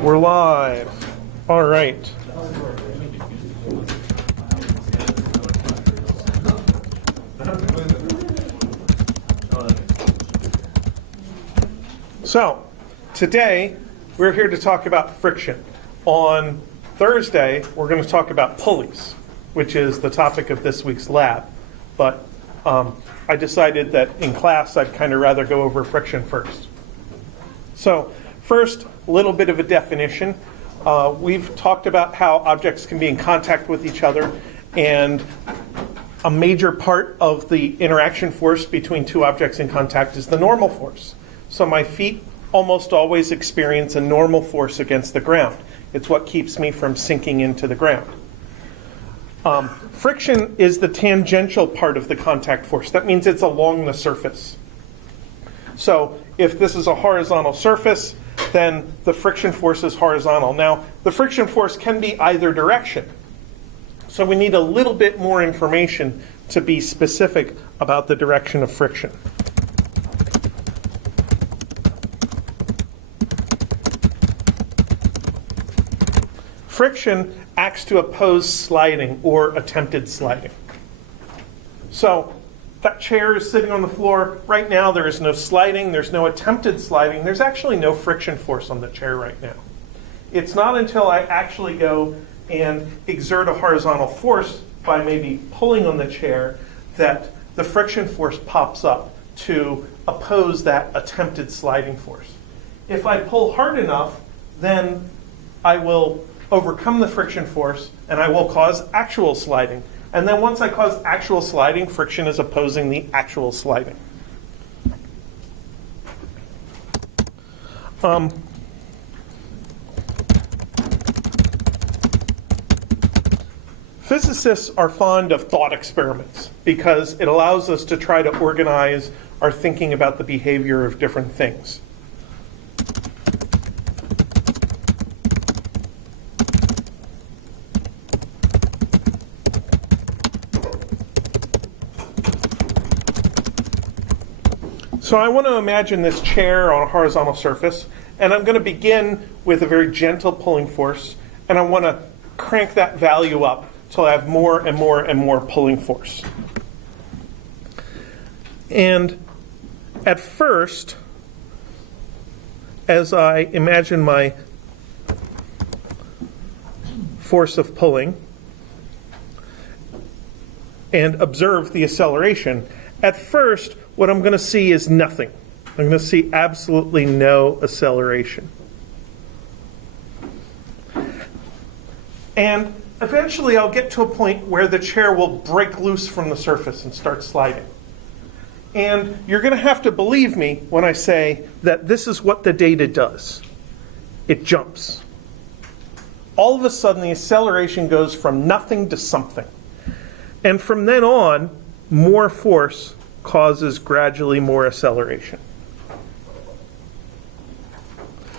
We're live. All right. So, today we're here to talk about friction. On Thursday, we're going to talk about pulleys, which is the topic of this week's lab. But I decided that in class I'd kind of rather go over friction first. So, first, a little bit of a definition. We've talked about how objects can be in contact with each other, and a major part of the interaction force between two objects in contact is the normal force. So my feet almost always experience a normal force against the ground. It's what keeps me from sinking into the ground. Friction is the tangential part of the contact force. That means it's along the surface. So if this is a horizontal surface, then the friction force is horizontal. Now, the friction force can be either direction. So we need a little bit more information to be specific about the direction of friction. Friction acts to oppose sliding or attempted sliding. So that chair is sitting on the floor. Right now there is no sliding, there's no attempted sliding, there's actually no friction force on the chair right now. It's not until I actually go and exert a horizontal force by maybe pulling on the chair that the friction force pops up to oppose that attempted sliding force. If I pull hard enough, then I will overcome the friction force and I will cause actual sliding. And then once I cause actual sliding, friction is opposing the actual sliding. Physicists are fond of thought experiments because it allows us to try to organize our thinking about the behavior of different things. So I want to imagine this chair on a horizontal surface, and I'm going to begin with a very gentle pulling force, and I want to crank that value up till I have more and more and more pulling force. And at first, as I imagine my force of pulling and observe the acceleration, at first, what I'm going to see is nothing. I'm going to see absolutely no acceleration. And eventually I'll get to a point where the chair will break loose from the surface and start sliding. And you're going to have to believe me when I say that this is what the data does. It jumps. All of a sudden the acceleration goes from nothing to something. And from then on, more force causes gradually more acceleration.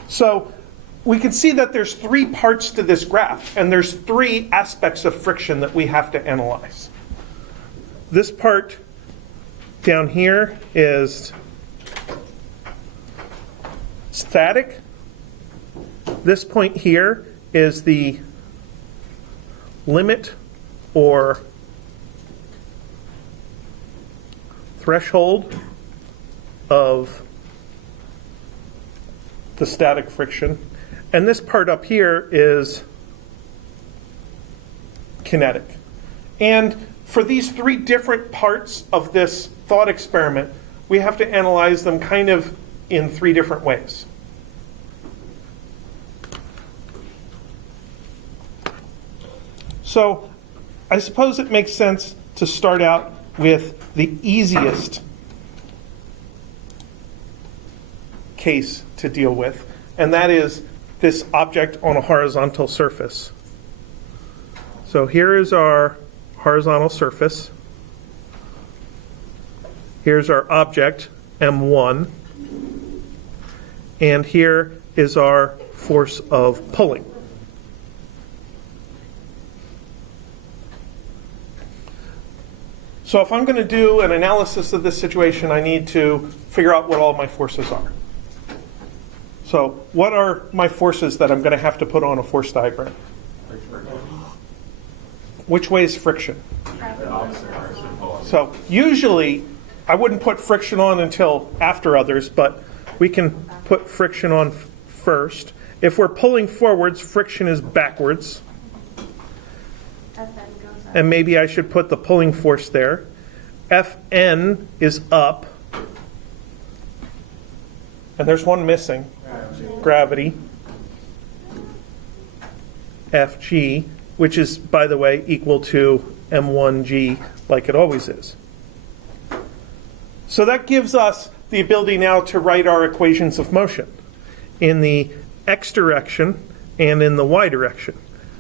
So we can see that there's three parts to this graph, and there's three aspects of friction that we have to analyze. This part down here is static. This point here is the limit or threshold of the static friction. And this part up here is kinetic. And for these three different parts of this thought experiment, we have to analyze them kind of in three different ways. So I suppose it makes sense to start out with the easiest case to deal with, and that is this object on a horizontal surface. So here is our horizontal surface. Here's our object, M1. And here is our force of pulling. So if I'm going to do an analysis of this situation, I need to figure out what all my forces are. So what are my forces that I'm going to have to put on a force diagram? Which way is friction? So usually I wouldn't put friction on until after others, but we can put friction on first. If we're pulling forwards, friction is backwards. And maybe I should put the pulling force there. Fn is up. And there's one missing. Gravity. Fg, which is, by the way, equal to m1g, like it always is. So that gives us the ability now to write our equations of motion in the x direction and in the y direction.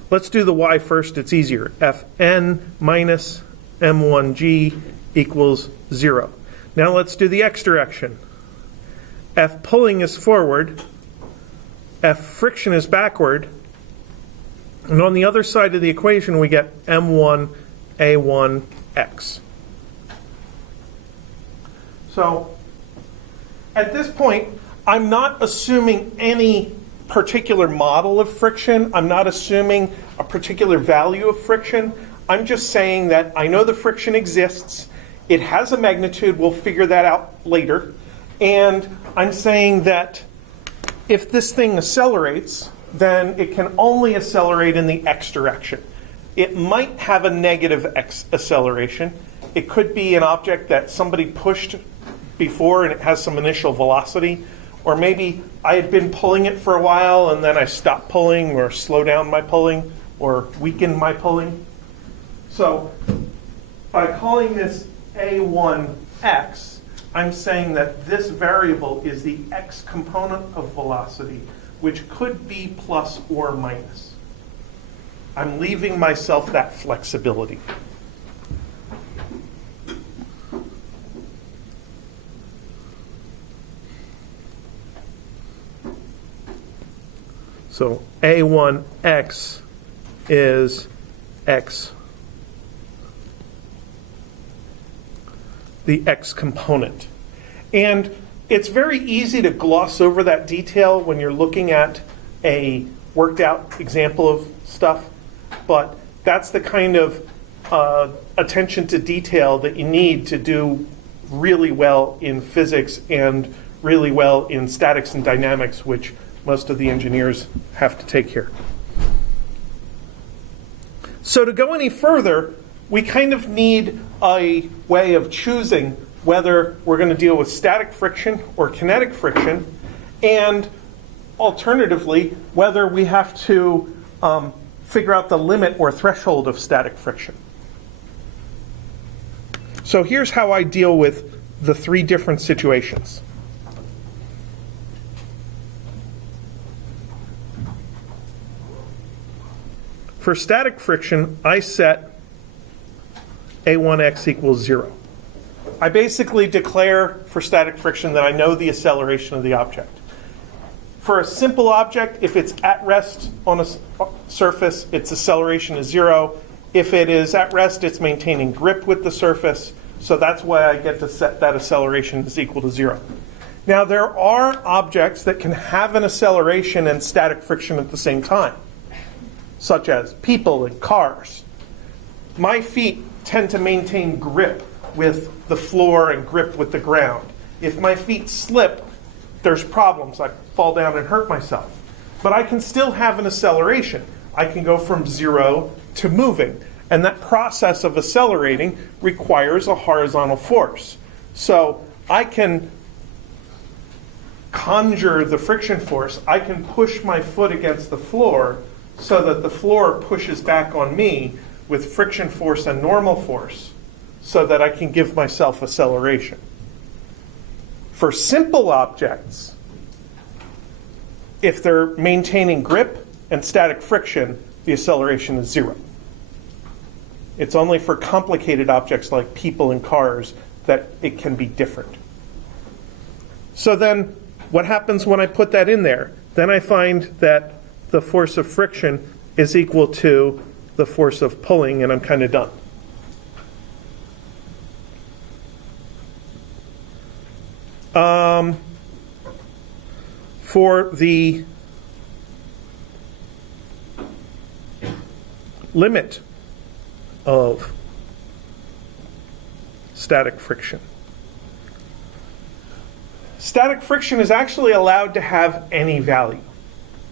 Let's do the y first, it's easier. Fn minus m1g equals 0. Now let's do the x direction. F pulling is forward, F friction is backward, and on the other side of the equation we get m1 a1x. So at this point, I'm not assuming any particular model of friction. I'm not assuming a particular value of friction. I'm just saying that I know the friction exists. It has a magnitude. We'll figure that out later. And I'm saying that if this thing accelerates, then it can only accelerate in the x direction. It might have a negative x acceleration. It could be an object that somebody pushed before and it has some initial velocity. Or maybe I had been pulling it for a while and then I stopped pulling or slow down my pulling or weaken my pulling. So by calling this A1x, I'm saying that this variable is the x component of velocity, which could be plus or minus. I'm leaving myself that flexibility. So A1x is x, the x component. And it's very easy to gloss over that detail when you're looking at a worked out example of stuff, but that's the kind of attention to detail that you need to do really well in physics and really well in statics and dynamics, which most of the engineers have to take here. So to go any further, we kind of need a way of choosing whether we're going to deal with static friction or kinetic friction, and alternatively, whether we have to figure out the limit or threshold of static friction. So here's how I deal with the three different situations. For static friction, I set A1x equals 0. I basically declare for static friction that I know the acceleration of the object. For a simple object, if it's at rest on a surface, its acceleration is 0. If it is at rest, it's maintaining grip with the surface. So that's why I get to set that acceleration is equal to 0. Now, there are objects that can have an acceleration and static friction at the same time, such as people and cars. My feet tend to maintain grip with the floor and grip with the ground. If my feet slip, there's problems. I fall down and hurt myself. But I can still have an acceleration. I can go from 0 to moving. And that process of accelerating requires a horizontal force. So I can conjure the friction force. I can push my foot against the floor so that the floor pushes back on me with friction force and normal force so that I can give myself acceleration. For simple objects, if they're maintaining grip and static friction, the acceleration is 0. It's only for complicated objects like people and cars that it can be different. So then what happens when I put that in there? Then I find that the force of friction is equal to the force of pulling, and I'm kind of done. for the limit of static friction. Static friction is actually allowed to have any value.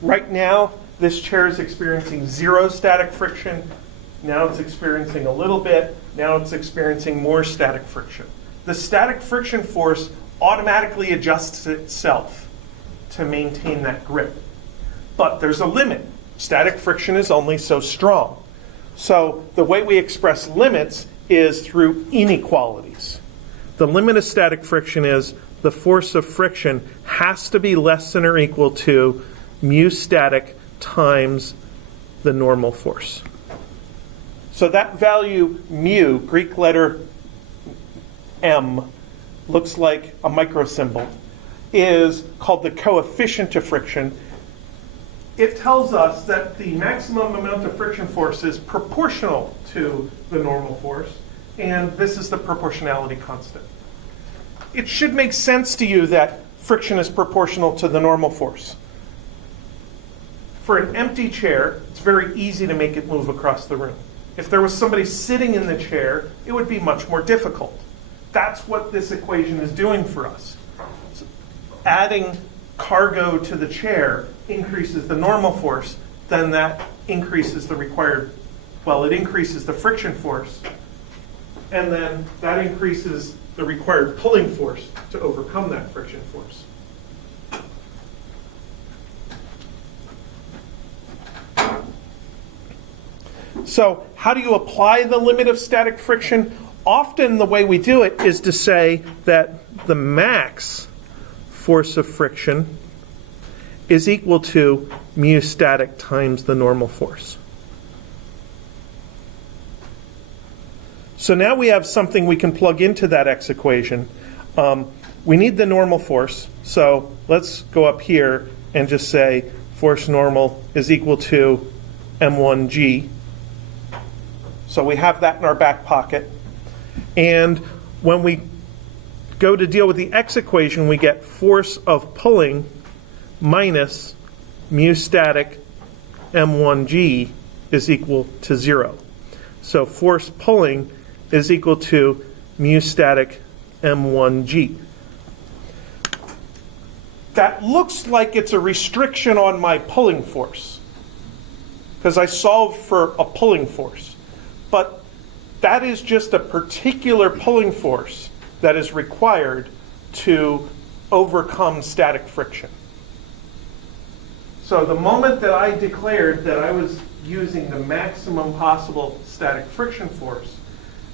Right now, this chair is experiencing 0 static friction. Now it's experiencing a little bit. Now it's experiencing more static friction. The static friction force automatically adjusts itself to maintain that grip. But there's a limit. Static friction is only so strong. So the way we express limits is through inequalities. The limit of static friction is the force of friction has to be less than or equal to mu static times the normal force. So that value mu, Greek letter m, looks like a micro symbol, is called the coefficient of friction. It tells us that the maximum amount of friction force is proportional to the normal force, and this is the proportionality constant. It should make sense to you that friction is proportional to the normal force. For an empty chair, it's very easy to make it move across the room. If there was somebody sitting in the chair, it would be much more difficult. That's what this equation is doing for us. So adding cargo to the chair increases the normal force, then that increases the required, well, it increases the friction force, and then that increases the required pulling force to overcome that friction force. So how do you apply the limit of static friction? Often the way we do it is to say that the max force of friction is equal to mu static times the normal force. So now we have something we can plug into that x equation. We need the normal force, so let's go up here and just say force normal is equal to m1g. So we have that in our back pocket. And when we go to deal with the x equation, we get force of pulling minus mu static m1g is equal to 0. So force pulling is equal to mu static m1g. That looks like it's a restriction on my pulling force, because I solved for a pulling force. But that is just a particular pulling force that is required to overcome static friction. So the moment that I declared that I was using the maximum possible static friction force,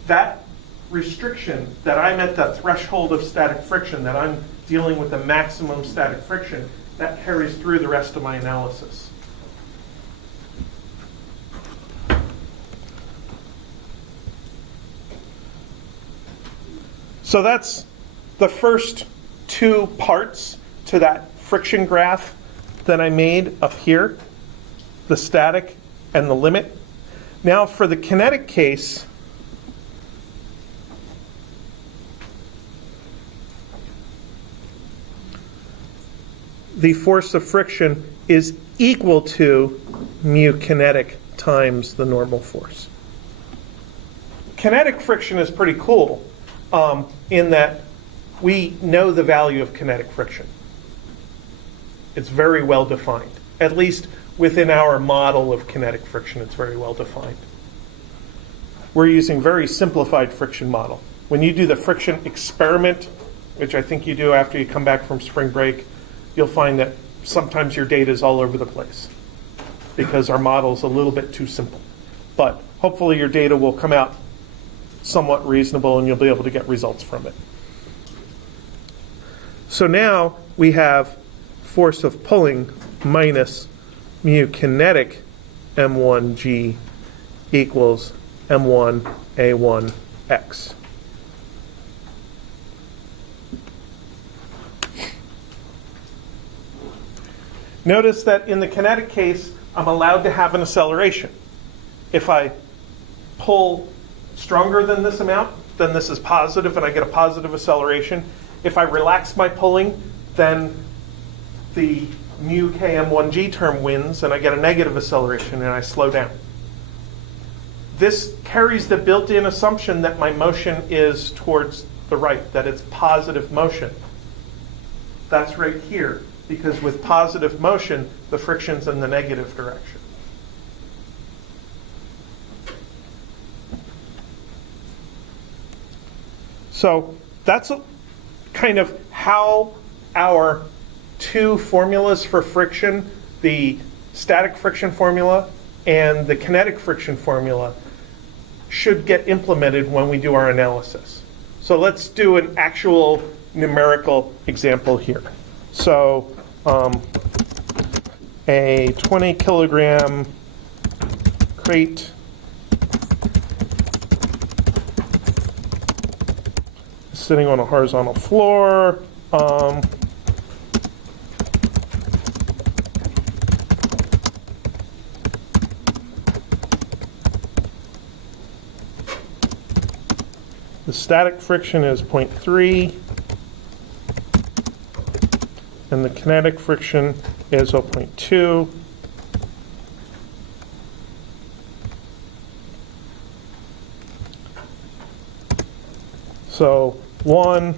that restriction, that I'm at the threshold of static friction, that I'm dealing with the maximum static friction, that carries through the rest of my analysis. So that's the first two parts to that friction graph that I made up here, the static and the limit. Now for the kinetic case, the force of friction is equal to mu kinetic times the normal force. Kinetic friction is pretty cool in that we know the value of kinetic friction. It's very well defined. At least within our model of kinetic friction, it's very well defined. We're using very simplified friction model. When you do the friction experiment, which I think you do after you come back from spring break, you'll find that sometimes your data is all over the place because our model is a little bit too simple. But hopefully your data will come out somewhat reasonable and you'll be able to get results from it. So now we have force of pulling minus mu kinetic m1g equals m1 a1x. Notice that in the kinetic case, I'm allowed to have an acceleration. If I pull stronger than this amount, then this is positive and I get a positive acceleration. If I relax my pulling, then the mu km1g term wins, and I get a negative acceleration, and I slow down. This carries the built-in assumption that my motion is towards the right, that it's positive motion. That's right here, because with positive motion, the friction's in the negative direction. So that's kind of how our two formulas for friction, the static friction formula and the kinetic friction formula, should get implemented when we do our analysis. So let's do an actual numerical example here. So a 20 kilogram crate sitting on a horizontal floor. The static friction is 0.3, and the kinetic friction is 0.2. So 1,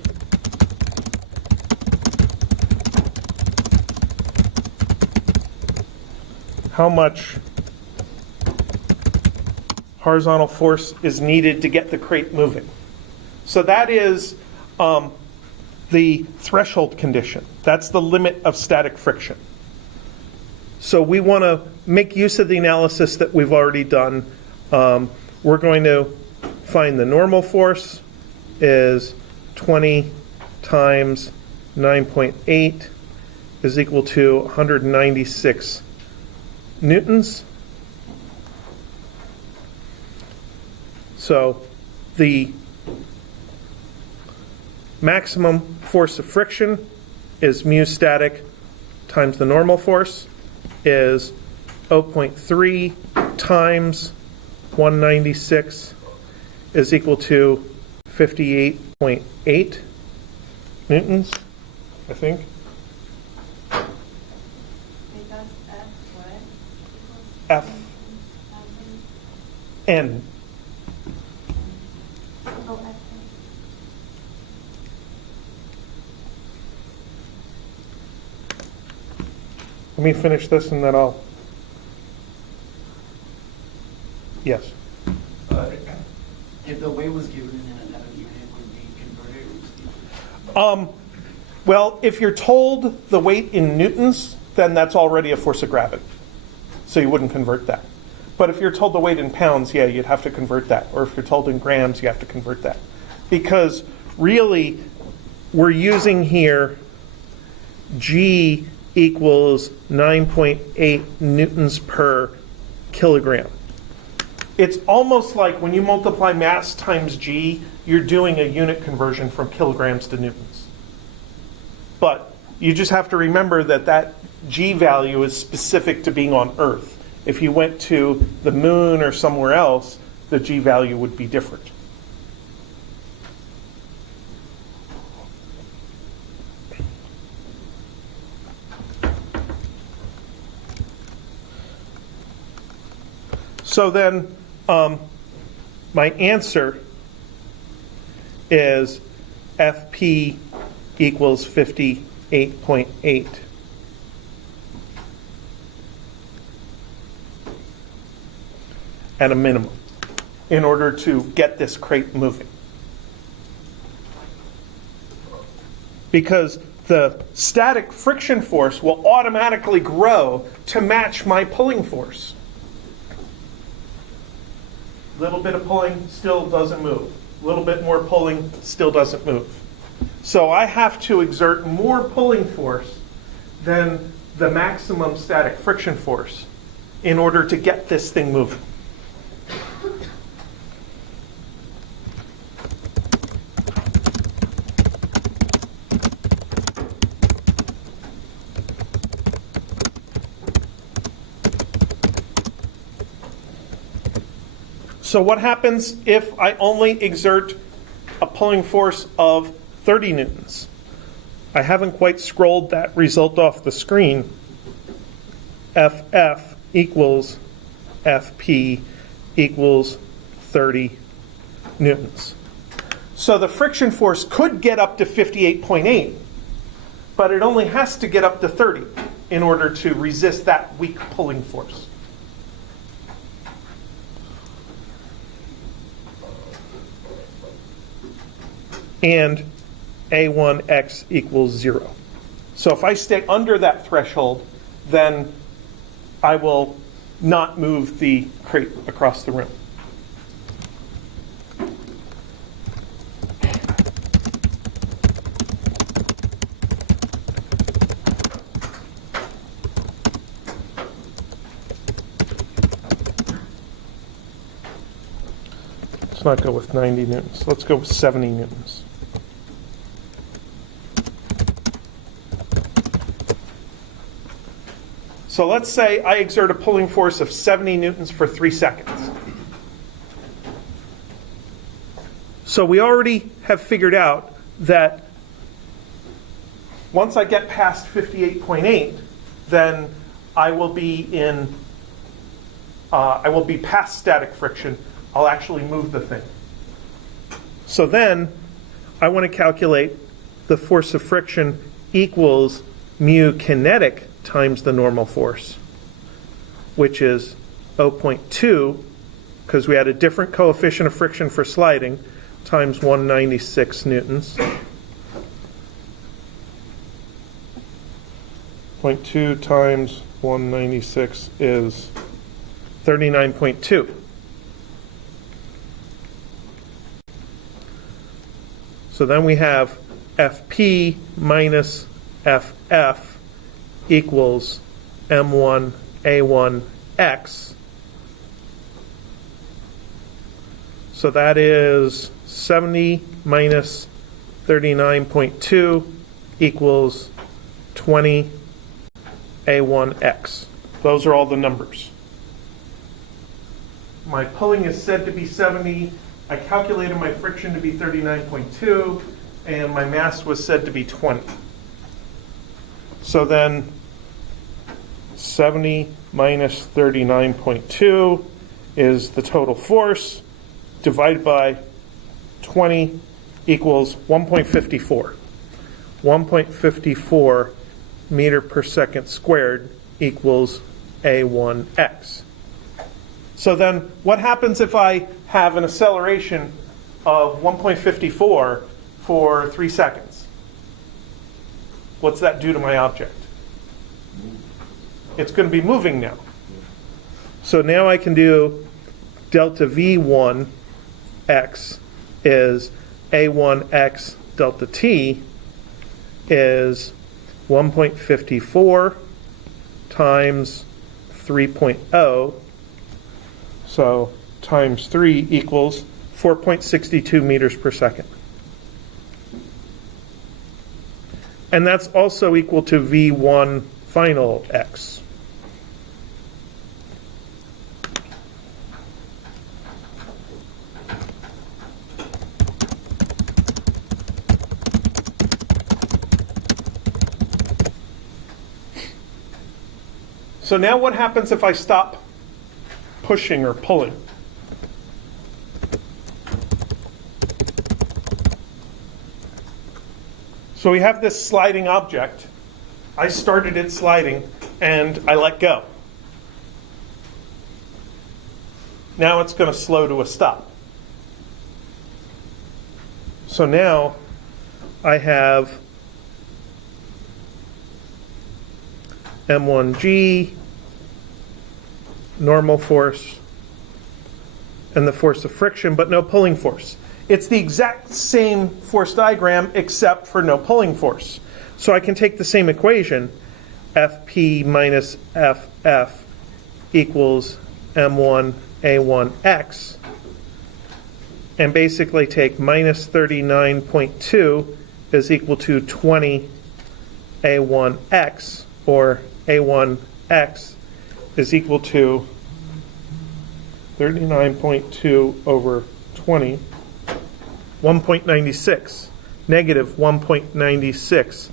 how much horizontal force is needed to get the crate moving? So that is the threshold condition. That's the limit of static friction. So we want to make use of the analysis that we've already done. We're going to find the normal force is 20 times 9.8 is equal to 196 newtons. So the maximum force of friction is mu static times the normal force is 0.3 times 196 is equal to 58.8 newtons, I think. F N. Let me finish this and then I'll. Yes. If the weight was given in another unit, would be converted? Well, if you're told the weight in newtons, then that's already a force of gravity. So you wouldn't convert that. But if you're told the weight in pounds, yeah, you'd have to convert that. Or if you're told in grams, you have to convert that. Because really, we're using here G equals 9.8 newtons per kilogram. It's almost like when you multiply mass times G, you're doing a unit conversion from kilograms to newtons. But you just have to remember that that G value is specific to being on Earth. If you went to the moon or somewhere else, the G value would be different. So then my answer is FP equals 58.8. At a minimum, in order to get this crate moving. Because the static friction force will automatically grow to match my pulling force. A little bit of pulling still doesn't move. A little bit more pulling still doesn't move. So I have to exert more pulling force than the maximum static friction force in order to get this thing moving. So what happens if I only exert a pulling force of 30 newtons? I haven't quite scrolled that result off the screen. FF equals FP equals 30 newtons. So the friction force could get up to 58.8, but it only has to get up to 30 in order to resist that weak pulling force. And A1x equals 0. So if I stay under that threshold, then I will not move the crate across the room. Let's not go with 90 newtons. Let's go with 70 newtons. So let's say I exert a pulling force of 70 newtons for 3 seconds. So we already have figured out that once I get past 58.8, then I will be past static friction. I'll actually move the thing. So then I want to calculate the force of friction equals mu kinetic times the normal force, which is 0.2, because we had a different coefficient of friction for sliding, times 196 newtons. 0.2 times 196 is 39.2. So then we have FP minus FF equals M1A1X. So that is 70 minus 39.2 equals 20 A1X. Those are all the numbers. My pulling is said to be 70. I calculated my friction to be 39.2, and my mass was said to be 20. So then 70 minus 39.2 is the total force, divided by 20 equals 1.54. 1.54 meter per second squared equals A1x. So then what happens if I have an acceleration of 1.54 for 3 seconds? What's that do to my object? It's going to be moving now. So now I can do delta V1x is A1x delta t is 1.54 times 3.0. So times 3 equals 4.62 meters per second. And that's also equal to V1 final x. So now what happens if I stop pushing or pulling? So we have this sliding object. I started it sliding and I let go. Now it's going to slow to a stop. So now I have M1G, normal force, and the force of friction, but no pulling force. It's the exact same force diagram except for no pulling force. So I can take the same equation, FP minus FF equals M1A1X, and basically take minus 39.2 is equal to 20 A1X, or A1X is equal to 39.2 over 20, 1.96, negative 1.96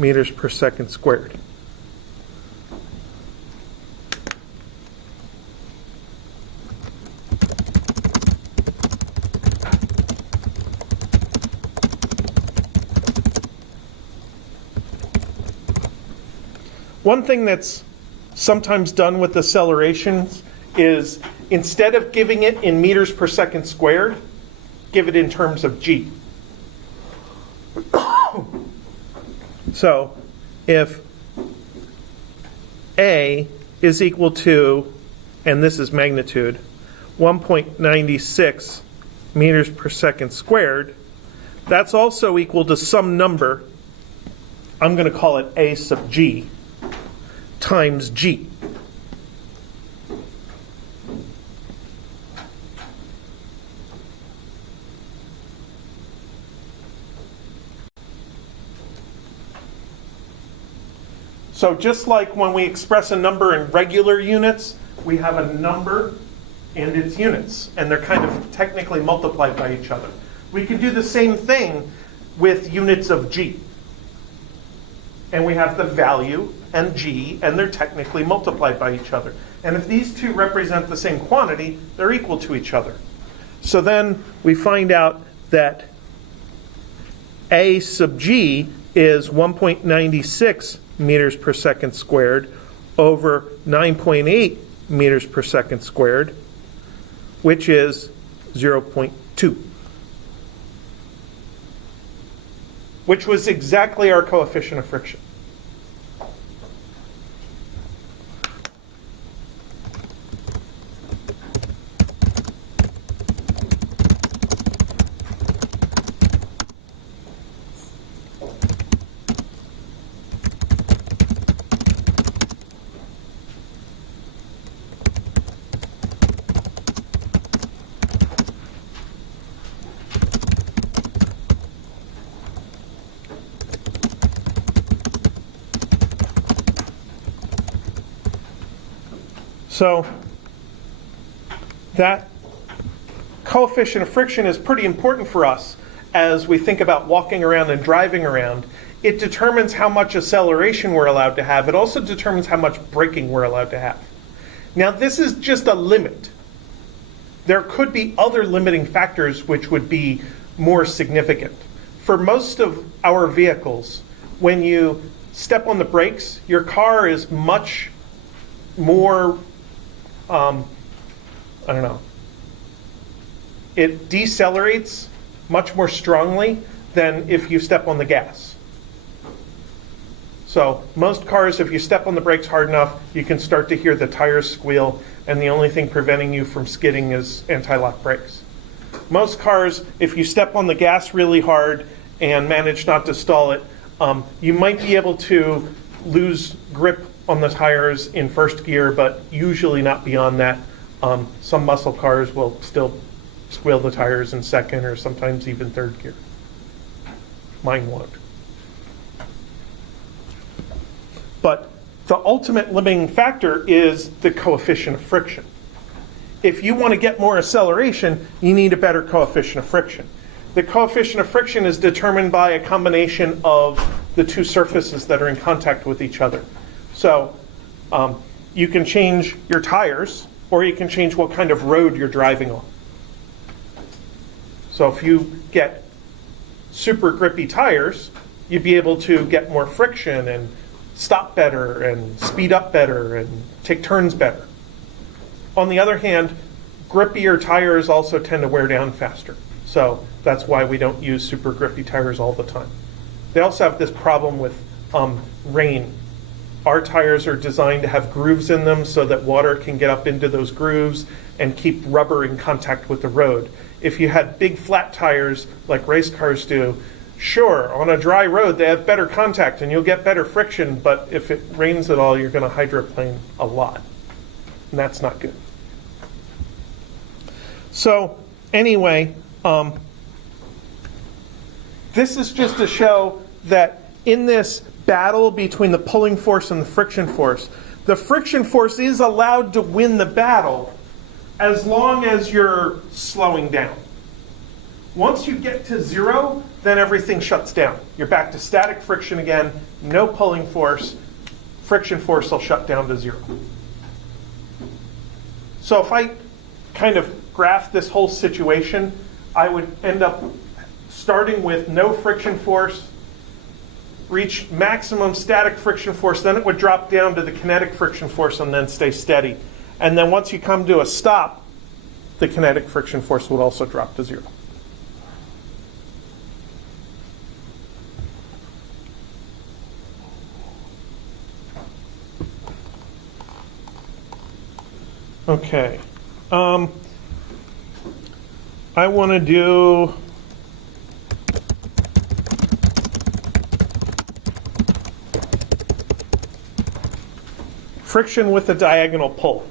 meters per second squared. One thing that's sometimes done with accelerations is instead of giving it in meters per second squared, give it in terms of g. So if a is equal to, and this is magnitude, 1.96 meters per second squared, that's also equal to some number, I'm going to call it a sub g, times g. So just like when we express a number in regular units, we have a number and its units, and they're kind of technically multiplied by each other. We can do the same thing with units of g. And we have the value and g, and they're technically multiplied by each other. And if these two represent the same quantity, they're equal to each other. So then we find out that a sub g is 1.96 meters per second squared over 9.8 meters per second squared, which is 0.2, which was exactly our coefficient of friction. So that coefficient of friction is pretty important for us as we think about walking around and driving around. It determines how much acceleration we're allowed to have. It also determines how much braking we're allowed to have. Now, this is just a limit. There could be other limiting factors which would be more significant. For most of our vehicles, when you step on the brakes, your car is much more it decelerates much more strongly than if you step on the gas. So most cars, if you step on the brakes hard enough, you can start to hear the tires squeal, and the only thing preventing you from skidding is anti-lock brakes. Most cars, if you step on the gas really hard and manage not to stall it, you might be able to lose grip on the tires in first gear, but usually not beyond that. Some muscle cars will still squeal the tires in second or sometimes even third gear. Mine won't. But the ultimate limiting factor is the coefficient of friction. If you want to get more acceleration, you need a better coefficient of friction. The coefficient of friction is determined by a combination of the two surfaces that are in contact with each other. So you can change your tires, or you can change what kind of road you're driving on. So if you get super grippy tires, you'd be able to get more friction and stop better and speed up better and take turns better. On the other hand, grippier tires also tend to wear down faster. So that's why we don't use super grippy tires all the time. They also have this problem with rain. Our tires are designed to have grooves in them so that water can get up into those grooves and keep rubber in contact with the road. If you had big flat tires like race cars do, sure, on a dry road they have better contact and you'll get better friction, but if it rains at all, you're going to hydroplane a lot. And that's not good. So anyway, this is just to show that in this battle between the pulling force and the friction force is allowed to win the battle as long as you're slowing down. Once you get to 0, then everything shuts down. You're back to static friction again, no pulling force. Friction force will shut down to 0. So if I kind of graph this whole situation, I would end up starting with no friction force, reach maximum static friction force, then it would drop down to the kinetic friction force and then stay steady. And then once you come to a stop, the kinetic friction force would also drop to 0. Okay. I want to do friction with a diagonal pull.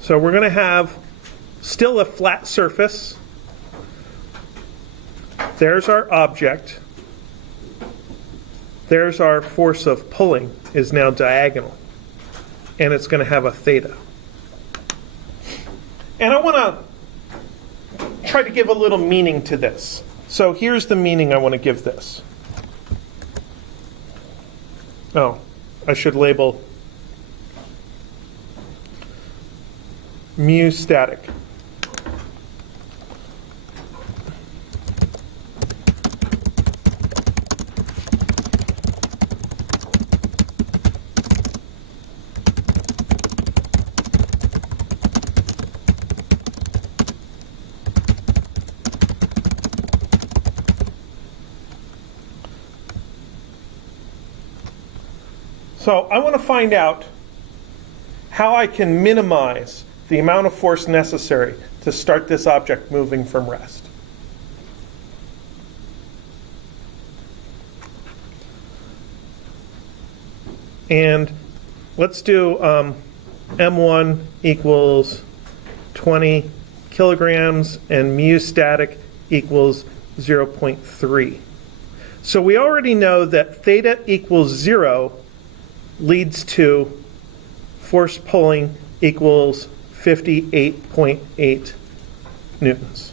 So we're going to have still a flat surface. There's our object. There's our force of pulling is now diagonal. And it's going to have a theta. And I want to try to give a little meaning to this. So here's the meaning I want to give this. Oh, I should label mu static. So I want to find out how I can minimize the amount of force necessary to start this object moving from rest. And let's do M1 equals 20 kilograms and mu static equals 0.3. So we already know that theta equals 0 leads to force pulling equals 58.8 newtons.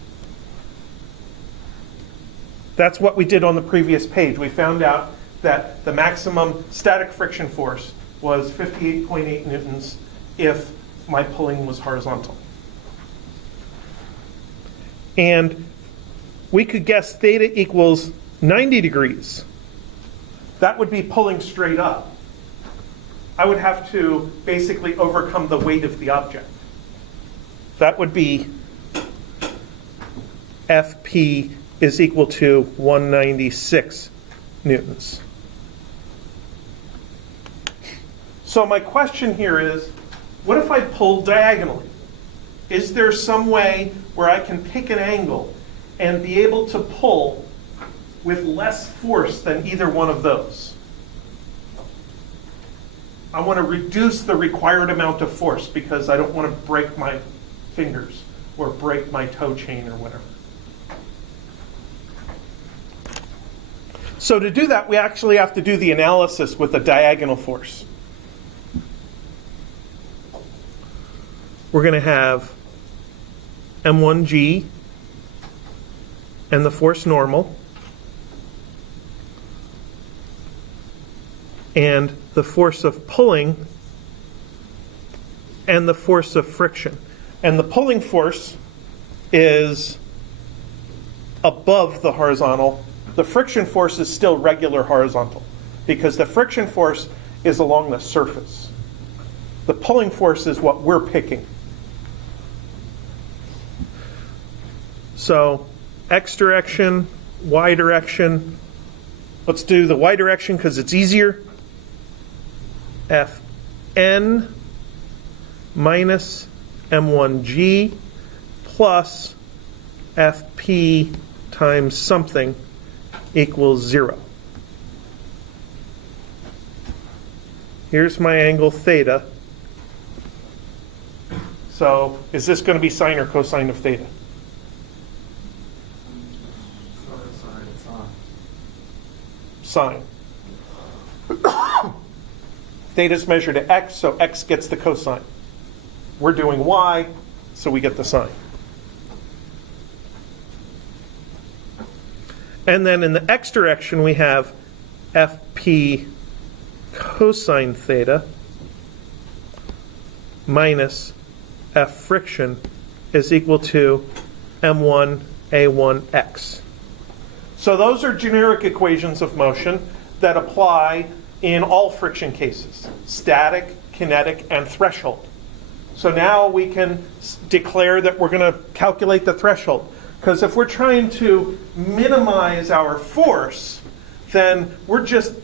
That's what we did on the previous page. We found out that the maximum static friction force was 58.8 newtons if my pulling was horizontal. And we could guess theta equals 90 degrees. That would be pulling straight up. I would have to basically overcome the weight of the object. That would be Fp is equal to 196 newtons. So my question here is, what if I pull diagonally? Is there some way where I can pick an angle and be able to pull with less force than either one of those? I want to reduce the required amount of force because I don't want to break my fingers or break my toe chain or whatever. So to do that, we actually have to do the analysis with a diagonal force. We're going to have M1G and the force normal and the force of pulling and the force of friction. And the pulling force is above the horizontal. The friction force is still regular horizontal because the friction force is along the surface. The pulling force is what we're picking. So X direction, Y direction. Let's do the Y direction because it's easier. Fn minus M1G plus Fp times something equals 0. Here's my angle theta. So is this going to be sine or cosine of theta? Sine. Theta is measured at x, so x gets the cosine. We're doing y, so we get the sine. And then in the x direction, we have Fp cosine theta minus F friction is equal to m1 a1x. So those are generic equations of motion that apply in all friction cases: static, kinetic, and threshold. So now we can declare that we're going to calculate the threshold. Because if we're trying to minimize our force, then we're just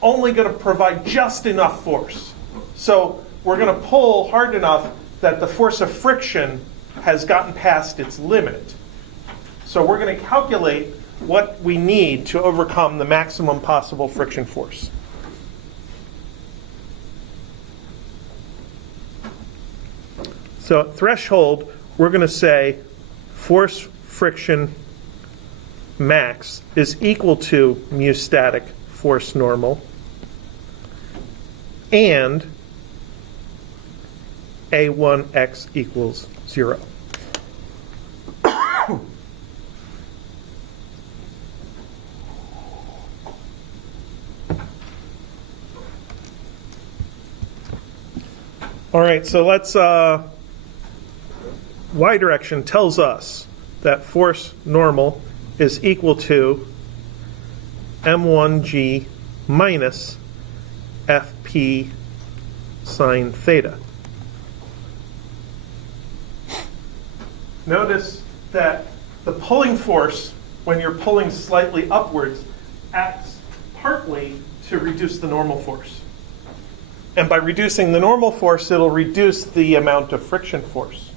only going to provide just enough force. So we're going to pull hard enough that the force of friction has gotten past its limit. So we're going to calculate what we need to overcome the maximum possible friction force. So at threshold, we're going to say force friction max is equal to mu static force normal and A1x equals 0. All right, so let's, y direction tells us that force normal is equal to m1g minus Fp sine theta. Notice that the pulling force, when you're pulling slightly upwards, acts partly to reduce the normal force. And by reducing the normal force, it'll reduce the amount of friction force.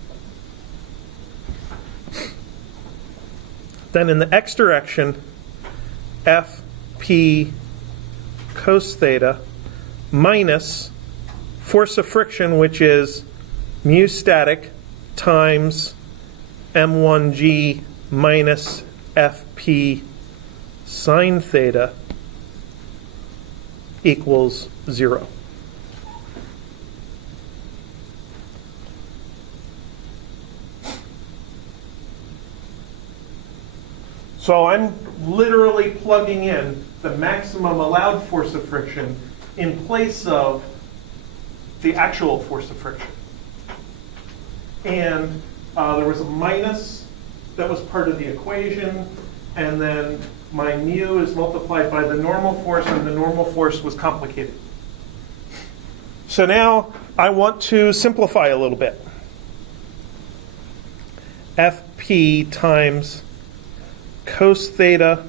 Then in the x direction, Fp cos theta minus force of friction, which is mu static times m1g minus Fp sine theta equals 0. So I'm literally plugging in the maximum allowed force of friction in place of the actual force of friction. And there was a minus that was part of the equation, and then my mu is multiplied by the normal force, and the normal force was complicated. So now I want to simplify a little bit. Fp times cos theta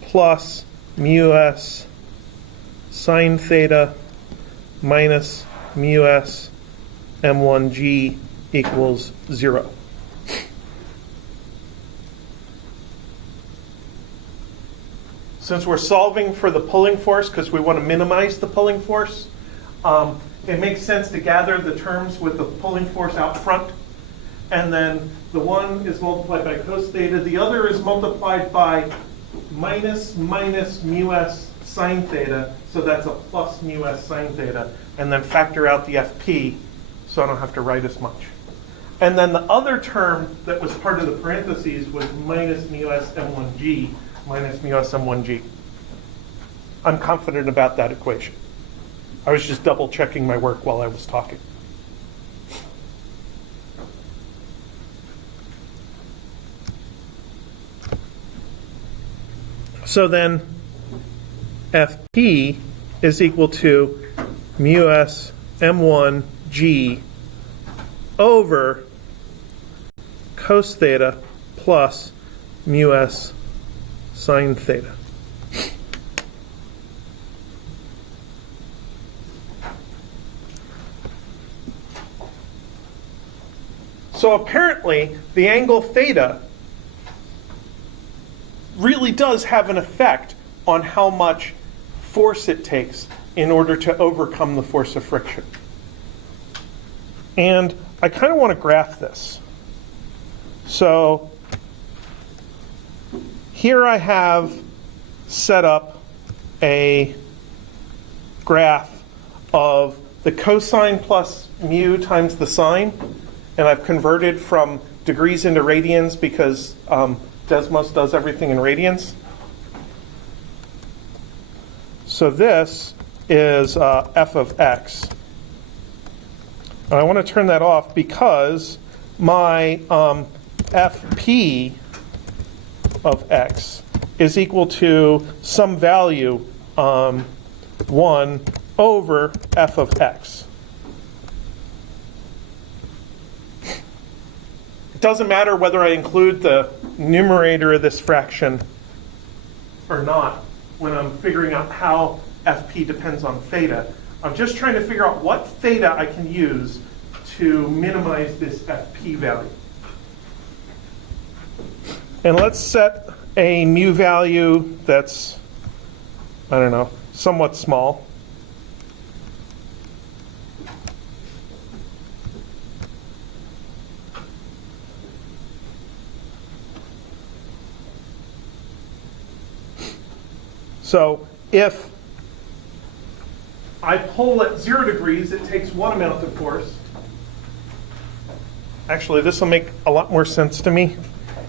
plus mu s sine theta minus mu s m1g equals 0. Since we're solving for the pulling force because we want to minimize the pulling force, it makes sense to gather the terms with the pulling force out front. And then the one is multiplied by cos theta. The other is multiplied by minus mu s sine theta. So that's a plus mu s sine theta. And then factor out the Fp so I don't have to write as much. And then the other term that was part of the parentheses was minus mu s m1g minus mu s m1g. I'm confident about that equation. I was just double checking my work while I was talking. So then Fp is equal to mu s m1g over cos theta plus mu s sine theta. So apparently the angle theta really does have an effect on how much force it takes in order to overcome the force of friction. And I kind of want to graph this. So here I have set up a graph of the cosine plus mu times the sine, and I've converted from degrees into radians because Desmos does everything in radians. So this is f of x. And I want to turn that off because my fp of x is equal to some value 1 over f of x. It doesn't matter whether I include the numerator of this fraction or not when I'm figuring out how fp depends on theta. I'm just trying to figure out what theta I can use to minimize this fp value. And let's set a mu value that's, I don't know, somewhat small. So if I pull at 0 degrees, it takes one amount of force. Actually, this will make a lot more sense to me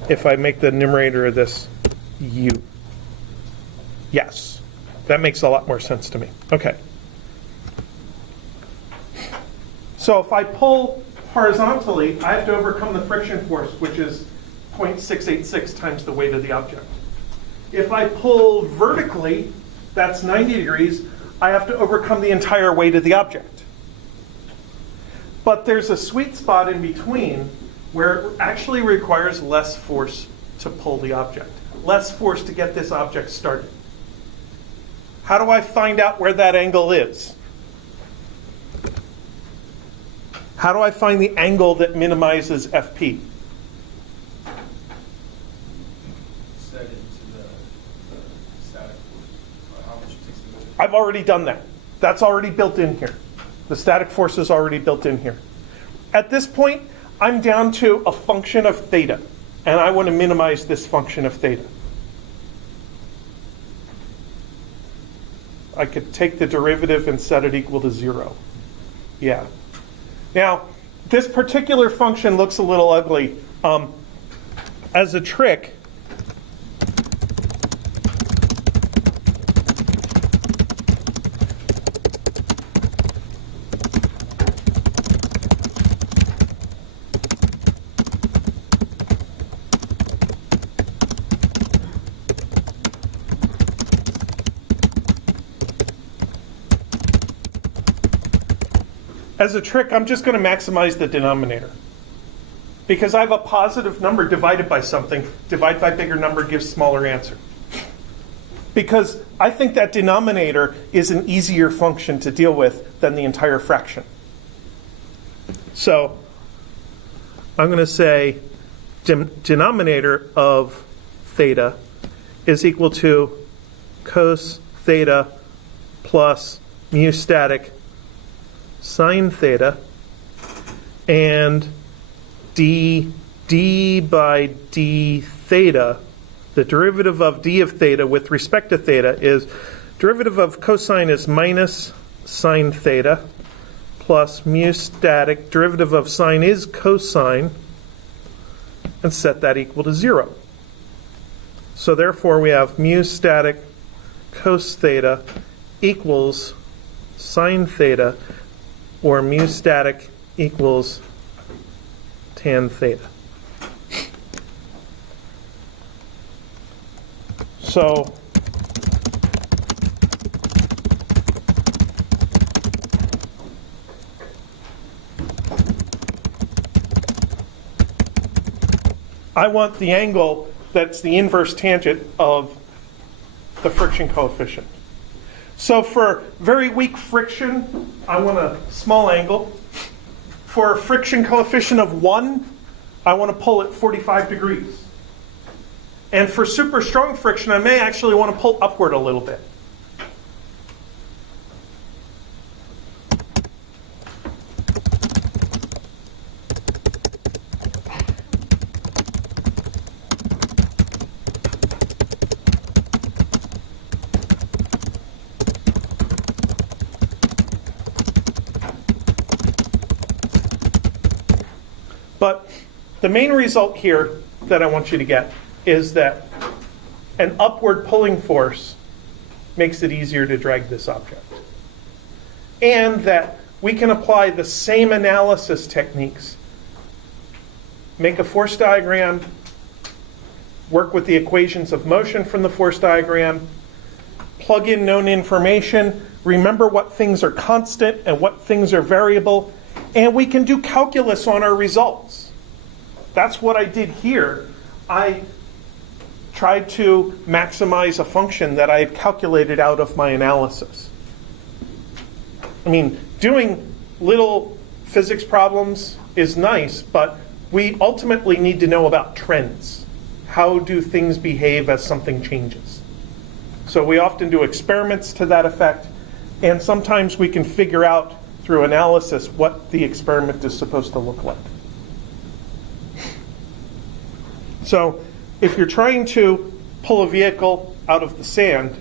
if I make the numerator of this u. Yes, that makes a lot more sense to me. Okay. So if I pull horizontally, I have to overcome the friction force, which is 0.686 times the weight of the object. If I pull vertically, that's 90 degrees, I have to overcome the entire weight of the object. But there's a sweet spot in between where it actually requires less force to pull the object, less force to get this object started. How do I find out where that angle is? How do I find the angle that minimizes FP? Set into the static force, how much it takes to move it. I've already done that. That's already built in here. The static force is already built in here. At this point, I'm down to a function of theta, and I want to minimize this function of theta. I could take the derivative and set it equal to 0. Yeah. Now, this particular function looks a little ugly. As a trick, I'm just going to maximize the denominator. Because I have a positive number divided by something, divide by bigger number gives smaller answer. Because I think that denominator is an easier function to deal with than the entire fraction. So I'm going to say denominator of theta is equal to cos theta plus mu static sine theta, and d by d theta, the derivative of d of theta with respect to theta is, derivative of cosine is minus sine theta plus mu static, derivative of sine is cosine, and set that equal to 0. So therefore we have mu static cos theta equals sine theta, or mu static equals tan theta. So I want the angle that's the inverse tangent of the friction coefficient. So for very weak friction, I want a small angle. For a friction coefficient of 1, I want to pull it 45 degrees. And for super strong friction, I may actually want to pull upward a little bit. But the main result here that I want you to get is that an upward pulling force makes it easier to drag this object. And that we can apply the same analysis techniques. Make a force diagram, work with the equations of motion from the force diagram, plug in known information, remember what things are constant and what things are variable, and we can do calculus on our results. That's what I did here. I tried to maximize a function that I had calculated out of my analysis. I mean, doing little physics problems is nice, but we ultimately need to know about trends. How do things behave as something changes? So we often do experiments to that effect, and sometimes we can figure out through analysis what the experiment is supposed to look like. So if you're trying to pull a vehicle out of the sand,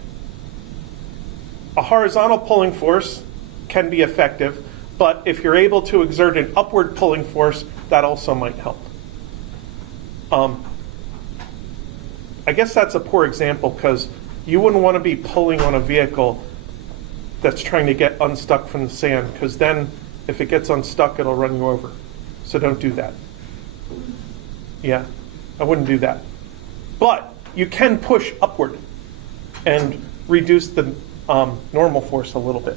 a horizontal pulling force can be effective, but if you're able to exert an upward pulling force, that also might help. I guess that's a poor example because you wouldn't want to be pulling on a vehicle that's trying to get unstuck from the sand, because then if it gets unstuck, it'll run you over. So don't do that. Yeah, I wouldn't do that. But you can push upward and reduce the normal force a little bit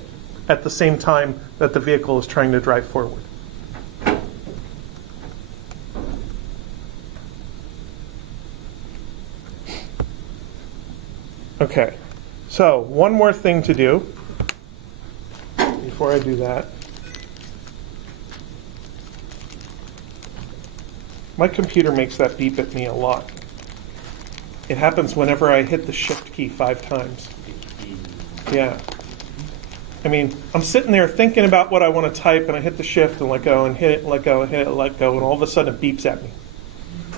at the same time that the vehicle is trying to drive forward. Okay, so one more thing to do before I do that. My computer makes that beep at me a lot. It happens whenever I hit the shift key 5 times. Yeah. I mean, I'm sitting there thinking about what I want to type, and I hit the shift and let go, and hit it, and let go, and hit it, and let go, and all of a sudden it beeps at me.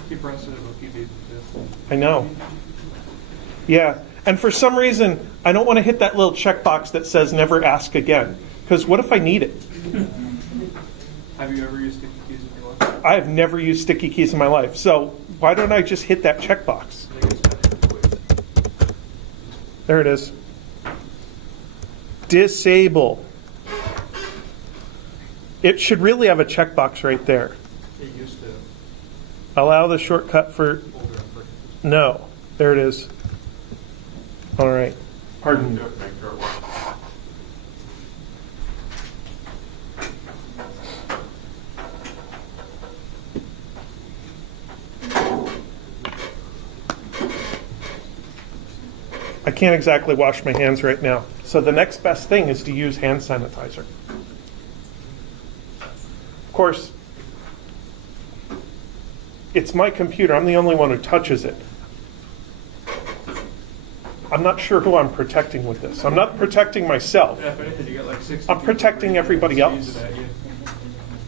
Keep pressing it, it'll keep beeping too. I know. Yeah. And for some reason, I don't want to hit that little checkbox that says never ask again. Because what if I need it? Have you ever used sticky keys in your life? I have never used sticky keys in my life. So why don't I just hit that checkbox? I think it's better. There it is. Disable. It should really have a checkbox right there. It used to. Allow the shortcut for... No. There it is. All right. Pardon me. I can't exactly wash my hands right now. So the next best thing is to use hand sanitizer. Of course, it's my computer. I'm the only one who touches it. I'm not sure who I'm protecting with this. I'm not protecting myself. Yeah, if anything, you get like 60 I'm protecting everybody else. It at you.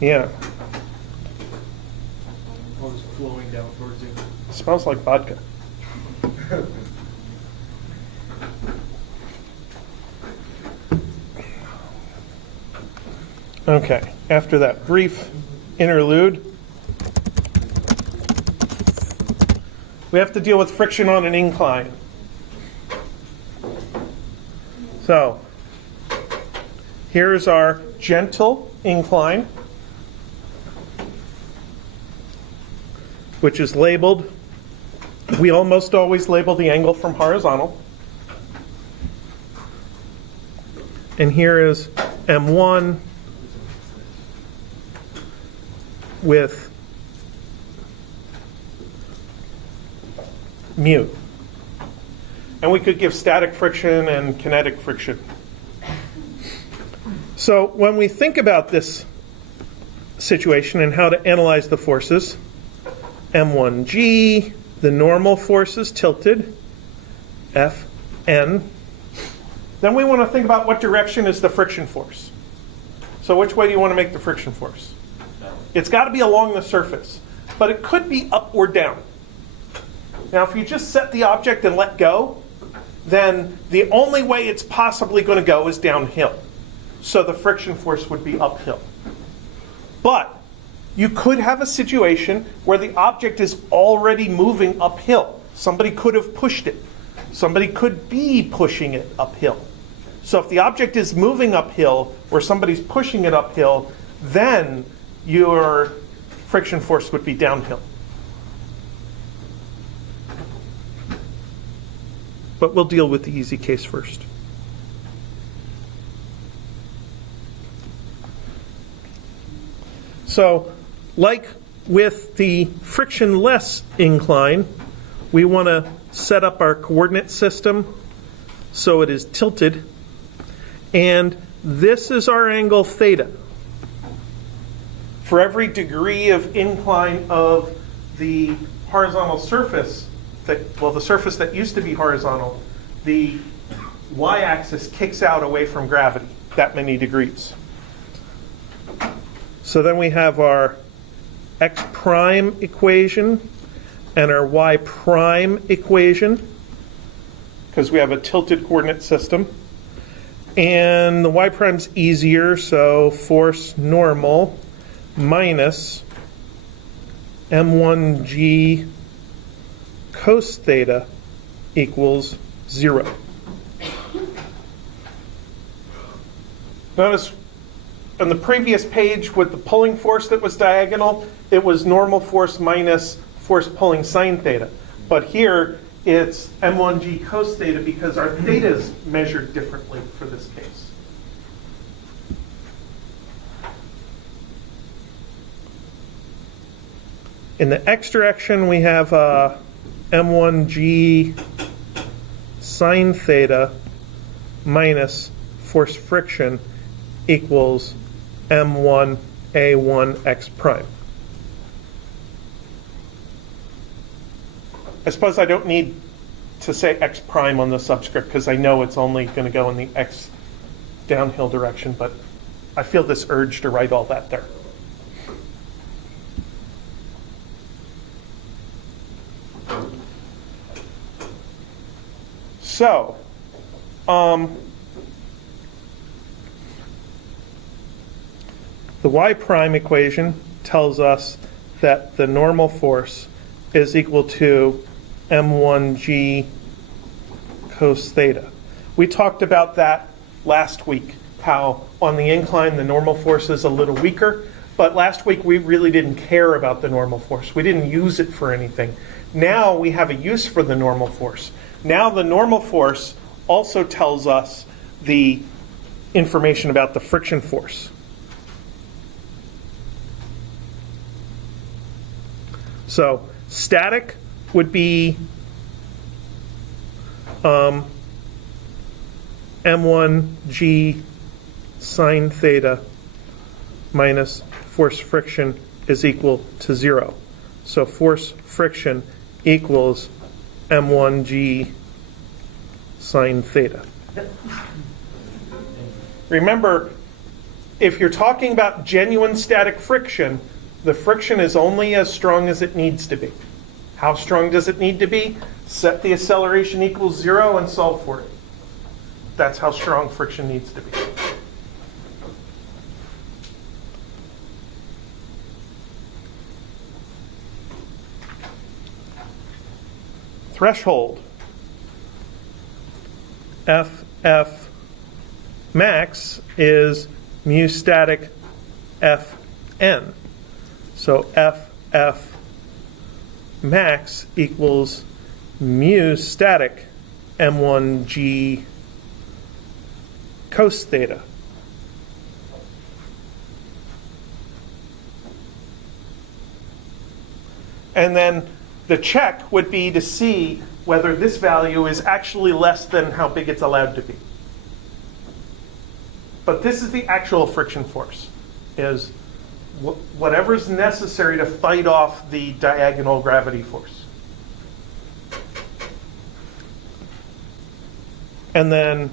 Yeah. All just flowing down towards you. It smells like vodka. Okay, after that brief interlude, we have to deal with friction on an incline. So, here's our gentle incline, which is labeled. We almost always label the angle from horizontal. And here is M1 with mu. And we could give static friction and kinetic friction. So when we think about this situation and how to analyze the forces, M1G, the normal force is tilted, Fn. Then we want to think about what direction is the friction force. So which way do you want to make the friction force? It's got to be along the surface, but it could be up or down. Now, if you just set the object and let go, then the only way it's possibly going to go is downhill. So the friction force would be uphill. But You could have a situation where the object is already moving uphill. Somebody could have pushed it. Somebody could be pushing it uphill. So if the object is moving uphill or somebody's pushing it uphill, then your friction force would be downhill. But we'll deal with the easy case first. So, like with the frictionless incline, we want to set up our coordinate system so it is tilted. And this is our angle theta. For every degree of incline of the horizontal surface, the surface that used to be horizontal, the y-axis kicks out away from gravity, that many degrees. So then we have our x prime equation and our y prime equation, because we have a tilted coordinate system. And the y prime's easier, so force normal minus m1g cos theta equals 0. Notice on the previous page with the pulling force that was diagonal, it was normal force minus force pulling sine theta. But here it's m1g cos theta because our theta is measured differently for this case. In the x direction, we have m1g sine theta minus force friction equals m1 a1 x prime. I suppose I don't need to say x prime on the subscript because I know it's only going to go in the x downhill direction, but I feel this urge to write all that there. So, the y prime equation tells us that the normal force is equal to m1g cos theta. We talked about that last week, how on the incline the normal force is a little weaker, but last week we really didn't care about the normal force. We didn't use it for anything. Now we have a use for the normal force. Now the normal force also tells us the information about the friction force. So static would be m1g sine theta minus force friction is equal to 0. So force friction equals m1g sine theta. Remember, if you're talking about genuine static friction, the friction is only as strong as it needs to be. How strong does it need to be? Set the acceleration equals 0 and solve for it. That's how strong friction needs to be. Threshold. Ff max is mu static Fn. So Ff max equals mu static m1g cos theta. And then the check would be to see whether this value is actually less than how big it's allowed to be. But this is the actual friction force, is whatever's necessary to fight off the diagonal gravity force. And then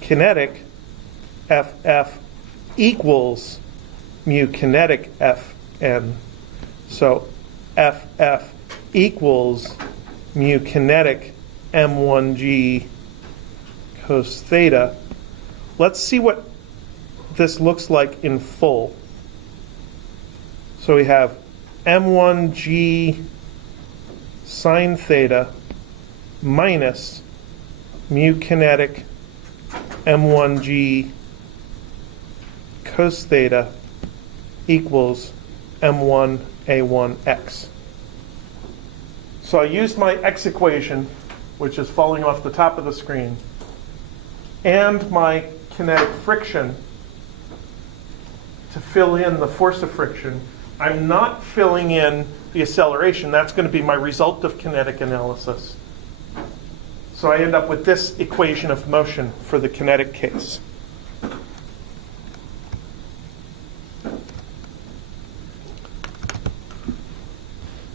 kinetic Ff equals mu kinetic Fn. So Ff equals mu kinetic m1g cos theta. let's see what this looks like in full. So we have m1g sine theta minus mu kinetic m1g cos theta equals m1a1x. So I used my x equation, which is falling off the top of the screen, and my kinetic friction to fill in the force of friction. I'm not filling in the acceleration. That's going to be my result of kinetic analysis. So I end up with this equation of motion for the kinetic case.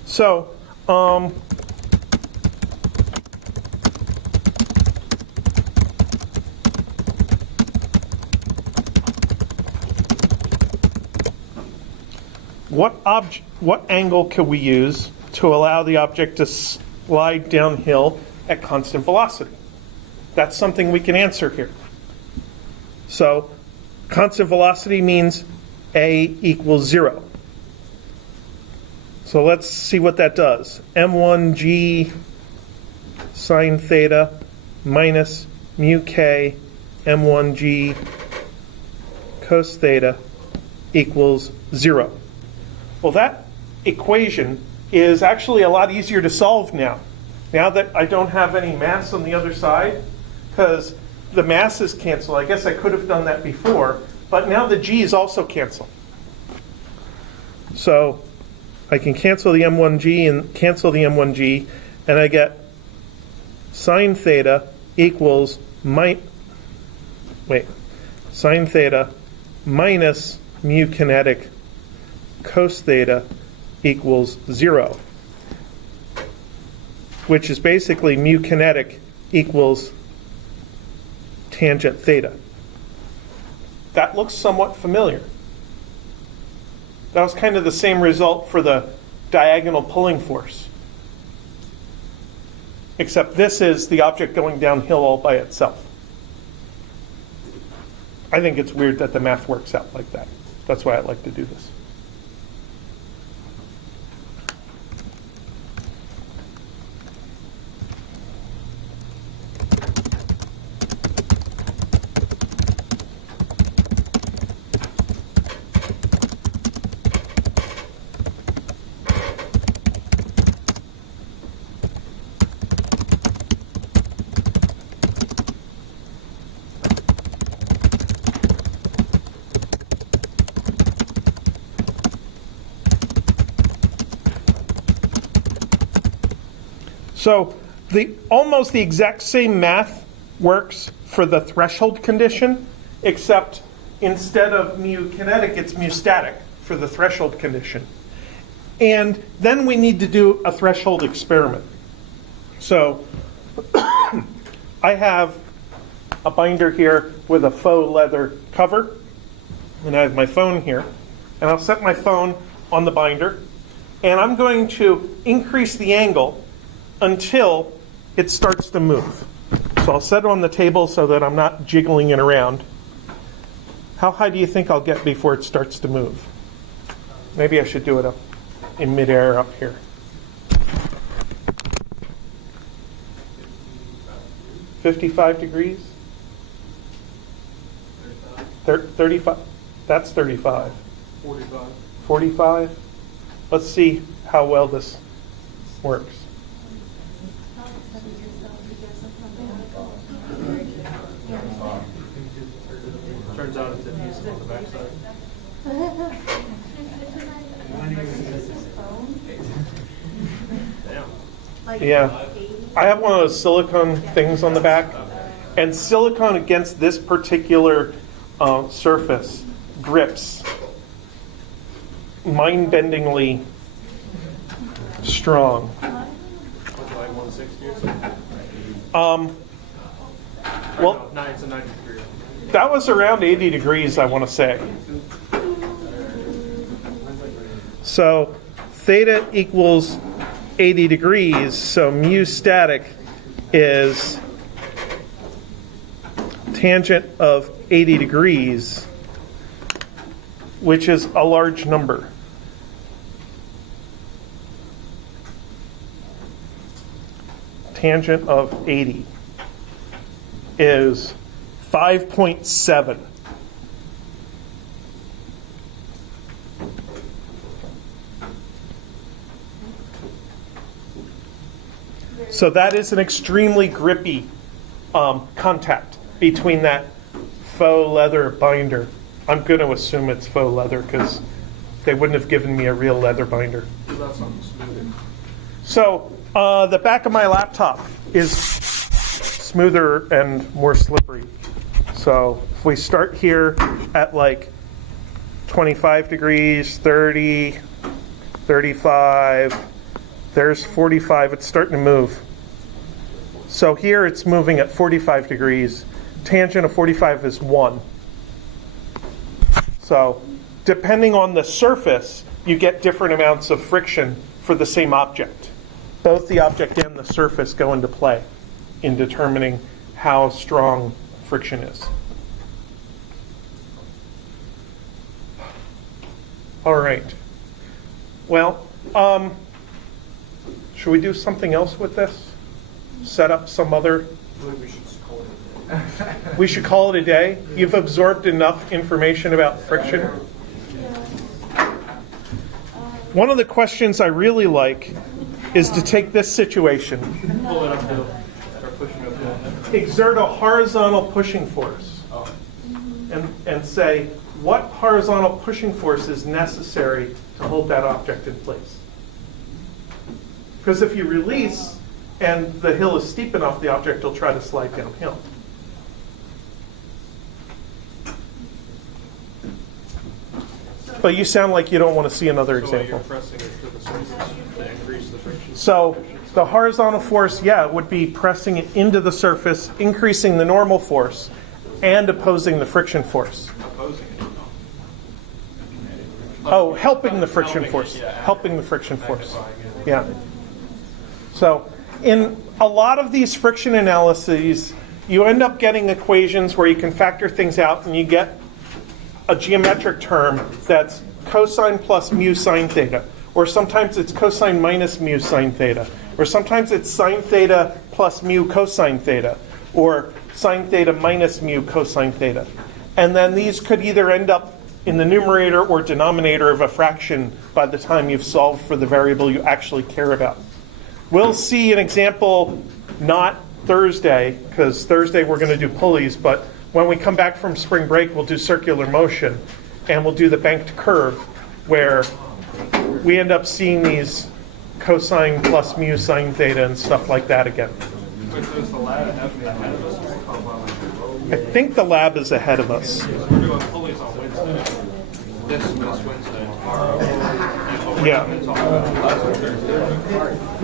So, what angle can we use to allow the object to slide downhill at constant velocity? That's something we can answer here. So constant velocity means a equals 0. So let's see what that does. m1g sine theta minus mu k m1g cos theta equals 0. Well, that equation is actually a lot easier to solve now. Now that I don't have any mass on the other side, because the masses cancel. I guess I could have done that before, but now the g's also cancel. So I can cancel the m1g and cancel the m1g, and I get sine theta equals sine theta minus mu kinetic cos theta equals 0, which is basically mu kinetic equals tangent theta. That looks somewhat familiar. That was kind of the same result for the diagonal pulling force. Except this is the object going downhill all by itself. I think it's weird that the math works out like that. That's why I like to do this. So almost the exact same math works for the threshold condition, except instead of mu kinetic, it's mu static for the threshold condition. And then we need to do a threshold experiment. So I have a binder here with a faux leather cover, and I have my phone here. And I'll set my phone on the binder, and I'm going to increase the angle until it starts to move. So I'll set it on the table so that I'm not jiggling it around. How high do you think I'll get before it starts to move? Maybe I should do it up in midair up here. 55 degrees? 35? That's 35. 45. 45? Let's see how well this works. Turns out it's adhesive on the backside. Damn. Yeah. I have one of those silicone things on the back, and silicone against this particular surface grips mind-bendingly strong. What's like 160 or something? Well, No, it's a 90 degree. that was around 80 degrees, I want to say. So theta equals 80 degrees, so mu static is tangent of 80 degrees, which is a large number. Tangent of 80 is 5.7. So that is an extremely grippy contact between that faux leather binder. I'm going to assume it's faux leather because they wouldn't have given me a real leather binder. That's something smoothing. So the back of my laptop is smoother and more slippery. So if we start here at like 25 degrees, 30, 35, there's 45, it's starting to move. So here it's moving at 45 degrees. Tangent of 45 is 1. So depending on the surface, you get different amounts of friction for the same object. Both the object and the surface go into play in determining how strong friction is. All right. Well, should we do something else with this? Set up some other... I believe we should just call it a day. We should call it a day? You've absorbed enough information about friction? One of the questions I really like is to take this situation. Pull it uphill. Or pushing uphill. Exert a horizontal pushing force. Oh. And say, what horizontal pushing force is necessary to hold that object in place? Because if you release and the hill is steep enough, the object will try to slide downhill. But you sound like you don't want to see another So example. you're pressing it to the surface to increase the friction. So the horizontal force, would be pressing it into the surface, increasing the normal force, and opposing the friction force. Opposing it. Oh, helping the friction Helping it, force. yeah. Helping the friction force. Magnifying it. Yeah. So in a lot of these friction analyses, you end up getting equations where you can factor things out and you get a geometric term that's cosine plus mu sine theta. Or sometimes it's cosine minus mu sine theta. Or sometimes it's sine theta plus mu cosine theta. Or sine theta minus mu cosine theta. And then these could either end up in the numerator or denominator of a fraction by the time you've solved for the variable you actually care about. We'll see an example not Thursday, because Thursday we're going to do pulleys, but when we come back from spring break, we'll do circular motion, and we'll do the banked curve, where we end up seeing these cosine plus mu sine theta and stuff like that again. Does the lab have me ahead of us? I think the lab is ahead of us. We're doing pulleys on Wednesday. This Wednesday. Yeah.